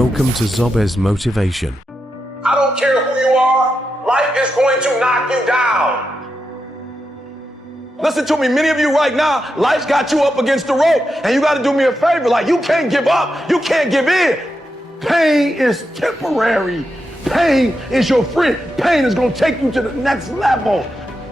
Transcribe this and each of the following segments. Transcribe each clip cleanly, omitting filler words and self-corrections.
Welcome to Jabez Motivation. I don't care who you are, life is going to knock you down. Listen to me, many of you right now, life's got you up against the rope, and you got to do me a favor. Like, you can't give up, you can't give in. Pain is temporary. Pain is your friend. Pain is going to take you to the next level.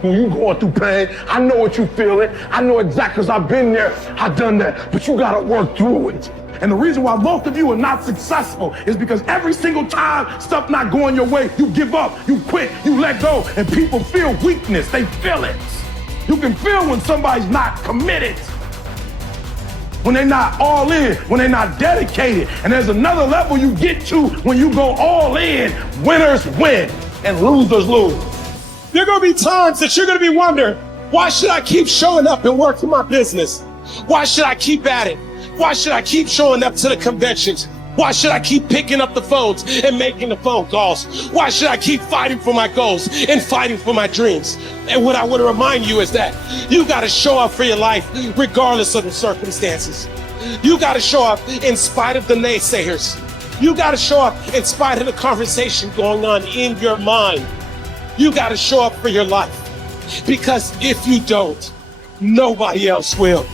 When you going through pain, I know what you feeling. I know exactly, because I've been there, I've done that, but you got to work through it. And the reason why most of you are not successful is because every single time stuff not going your way, you give up, you quit, you let go, and people feel weakness. They feel it. You can feel when somebody's not committed, when they're not all in, when they're not dedicated. And there's another level you get to when you go all in. Winners win and losers lose. There are going to be times that you're going to be wondering, why should I keep showing up and working my business? Why should I keep at it? Why should I keep showing up to the conventions? Why should I keep picking up the phones and making the phone calls? Why should I keep fighting for my goals and fighting for my dreams? And what I want to remind you is that you got to show up for your life regardless of the circumstances. You got to show up in spite of the naysayers. You got to show up in spite of the conversation going on in your mind. You got to show up for your life, because if you don't, nobody else will.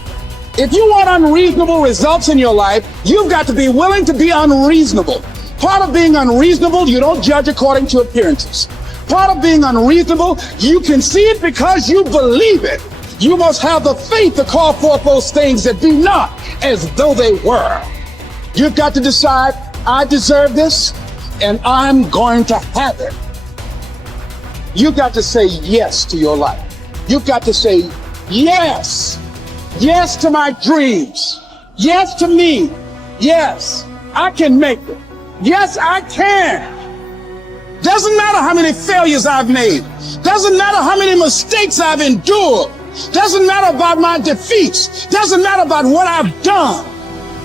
If you want unreasonable results in your life, you've got to be willing to be unreasonable. Part of being unreasonable, you don't judge according to appearances. Part of being unreasonable, you can see it because you believe it. You must have the faith to call forth those things that be not as though they were. You've got to decide, I deserve this, and I'm going to have it. You've got to say yes to your life. You've got to say yes. Yes to my dreams. Yes to me. Yes, I can make it. Yes, I can. Doesn't matter how many failures I've made. Doesn't matter how many mistakes I've endured. Doesn't matter about my defeats. Doesn't matter about what I've done.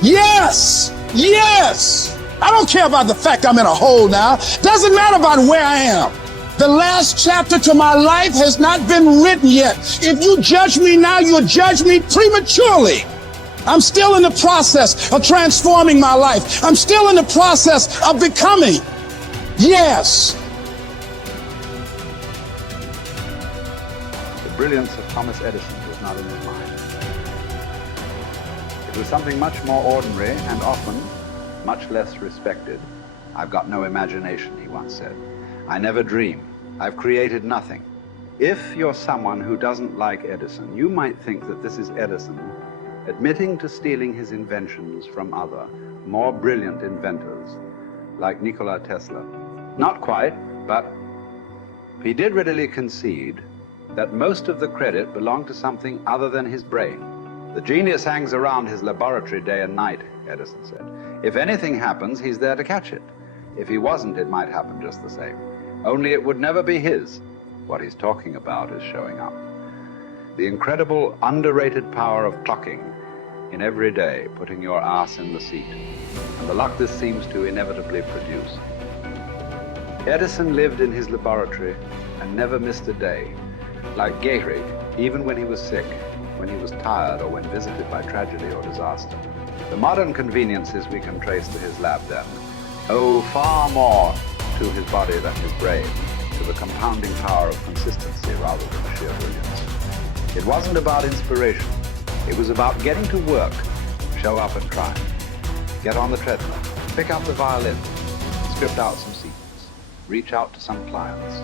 Yes, yes. I don't care about the fact I'm in a hole now. Doesn't matter about where I am. The last chapter to my life has not been written yet. If you judge me now, you'll judge me prematurely. I'm still in the process of transforming my life. I'm still in the process of becoming. Yes. The brilliance of Thomas Edison was not in his mind. It was something much more ordinary and often much less respected. I've got no imagination, he once said. I never dream. I've created nothing. If you're someone who doesn't like Edison, you might think that this is Edison admitting to stealing his inventions from other, more brilliant inventors, like Nikola Tesla. Not quite, but he did readily concede that most of the credit belonged to something other than his brain. The genius hangs around his laboratory day and night, Edison said. If anything happens, he's there to catch it. If he wasn't, it might happen just the same. Only it would never be his. What he's talking about is showing up. The incredible, underrated power of clocking in every day, putting your ass in the seat, and the luck this seems to inevitably produce. Edison lived in his laboratory and never missed a day. Like Gehrig, even when he was sick, when he was tired, or when visited by tragedy or disaster. The modern conveniences we can trace to his lab then owe far more to his body than his brain, to the compounding power of consistency rather than sheer brilliance. It wasn't about inspiration. It was about getting to work, show up and try. Get on the treadmill, pick up the violin, script out some sequence, reach out to some clients,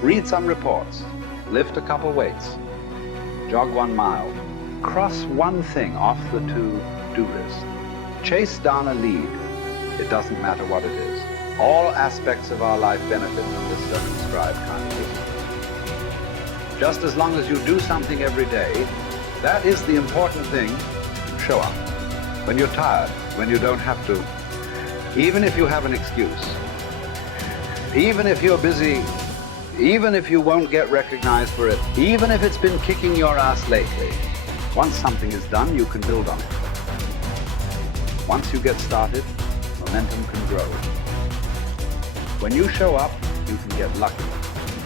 read some reports, lift a couple weights, jog 1 mile, cross one thing off the to-do list, chase down a lead. It doesn't matter what it is. All aspects of our life benefit from this circumscribed kind of discipline. Just as long as you do something every day, that is the important thing. Show up. When you're tired, when you don't have to, even if you have an excuse, even if you're busy, even if you won't get recognized for it, even if it's been kicking your ass lately, once something is done, you can build on it. Once you get started, momentum can grow. When you show up, you can get lucky.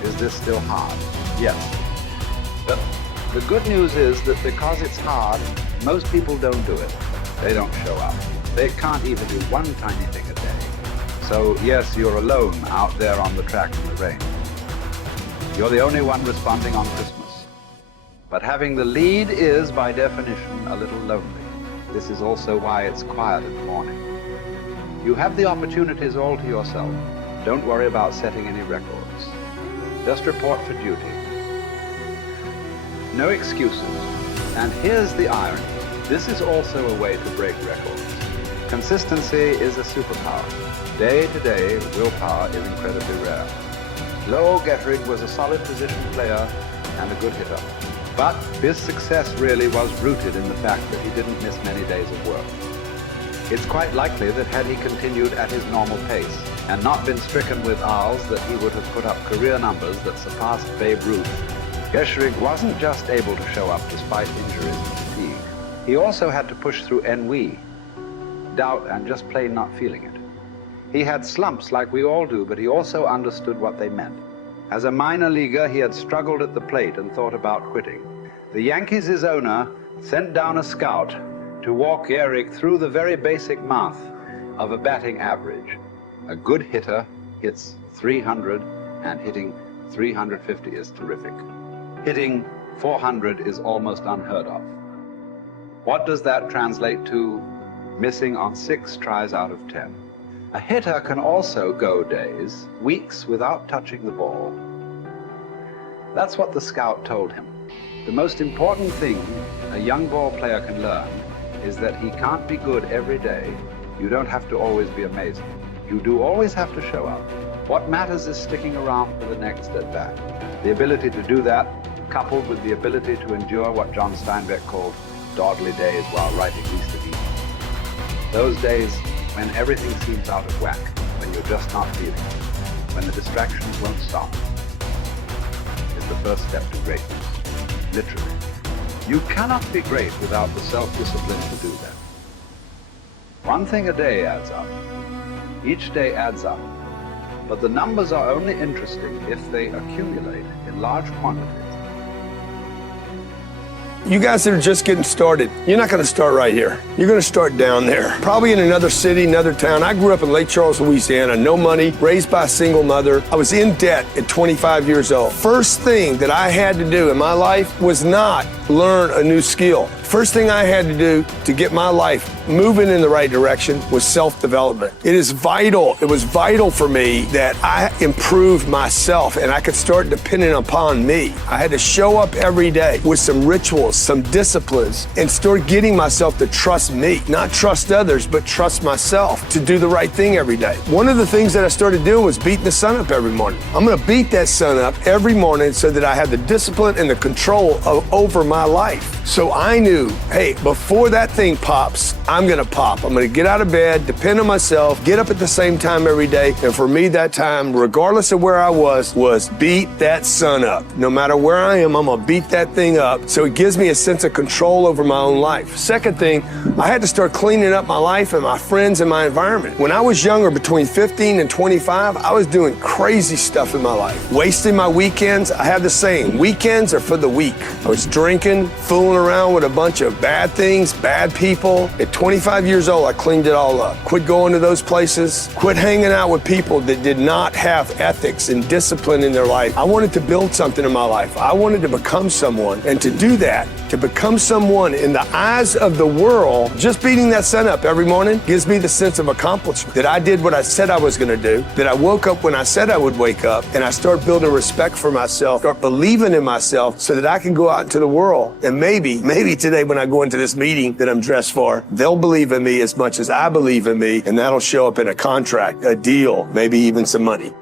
Is this still hard? Yes. But the good news is that because it's hard, most people don't do it. They don't show up. They can't even do one tiny thing a day. So yes, you're alone out there on the track in the rain. You're the only one responding on Christmas. But having the lead is, by definition, a little lonely. This is also why it's quiet in the morning. You have the opportunities all to yourself. Don't worry about setting any records. Just report for duty. No excuses. And here's the irony. This is also a way to break records. Consistency is a superpower. Day to day, willpower is incredibly rare. Lowell Gettrig was a solid position player and a good hitter. But his success really was rooted in the fact that he didn't miss many days of work. It's quite likely that had he continued at his normal pace and not been stricken with R's, that he would have put up career numbers that surpassed Babe Ruth. Gettrig wasn't just able to show up despite injuries and fatigue. He also had to push through ennui, doubt, and just plain not feeling it. He had slumps like we all do, but he also understood what they meant. As a minor leaguer, he had struggled at the plate and thought about quitting. The Yankees' owner sent down a scout to walk Gehrig through the very basic math of a batting average. A good hitter hits 300, and hitting 350 is terrific. Hitting 400 is almost unheard of. What does that translate to? Missing on 6 tries out of 10. A hitter can also go days, weeks without touching the ball. That's what the scout told him. The most important thing a young ball player can learn is that he can't be good every day. You don't have to always be amazing. You do always have to show up. What matters is sticking around for the next at-bat. The ability to do that, coupled with the ability to endure what John Steinbeck called dawdly days while writing Easter Eve. Those days when everything seems out of whack, when you're just not feeling it, when the distractions won't stop, is the first step to greatness, literally. You cannot be great without the self-discipline to do that. One thing a day adds up. Each day adds up. But the numbers are only interesting if they accumulate in large quantities. You guys that are just getting started, you're not going to start right here. You're going to start down there, probably in another city, another town. I grew up in Lake Charles, Louisiana, no money, raised by a single mother. I was in debt at 25 years old. First thing that I had to do in my life was not learn a new skill. First thing I had to do to get my life moving in the right direction was self-development. It is vital. It was vital for me that I improved myself and I could start depending upon me. I had to show up every day with some rituals, some disciplines, and start getting myself to trust me, not trust others, but trust myself to do the right thing every day. One of the things that I started doing was beating the sun up every morning. I'm going to beat that sun up every morning so that I have the discipline and the control over my life. So I knew, hey, before that thing pops, I'm going to pop. I'm going to get out of bed, depend on myself, get up at the same time every day. And for me, that time, regardless of where I was beat that sun up. No matter where I am, I'm going to beat that thing up. So it gives me a sense of control over my own life. Second thing, I had to start cleaning up my life and my friends and my environment. When I was younger, between 15 and 25, I was doing crazy stuff in my life. Wasting my weekends. I have the saying, weekends are for the weak. I was drinking, fooling around with a bunch of bad things, bad people. At 25 years old, I cleaned it all up. Quit going to those places. Quit hanging out with people that did not have ethics and discipline in their life. I wanted to build something in my life. I wanted to become someone. And to do that, to become someone in the eyes of the world, just beating that sun up every morning gives me the sense of accomplishment that I did what I said I was going to do, that I woke up when I said I would wake up, and I start building respect for myself, start believing in myself so that I can go out into the world. And maybe today when I go into this meeting that I'm dressed for, they'll believe in me as much as I believe in me, and that'll show up in a contract, a deal, maybe even some money.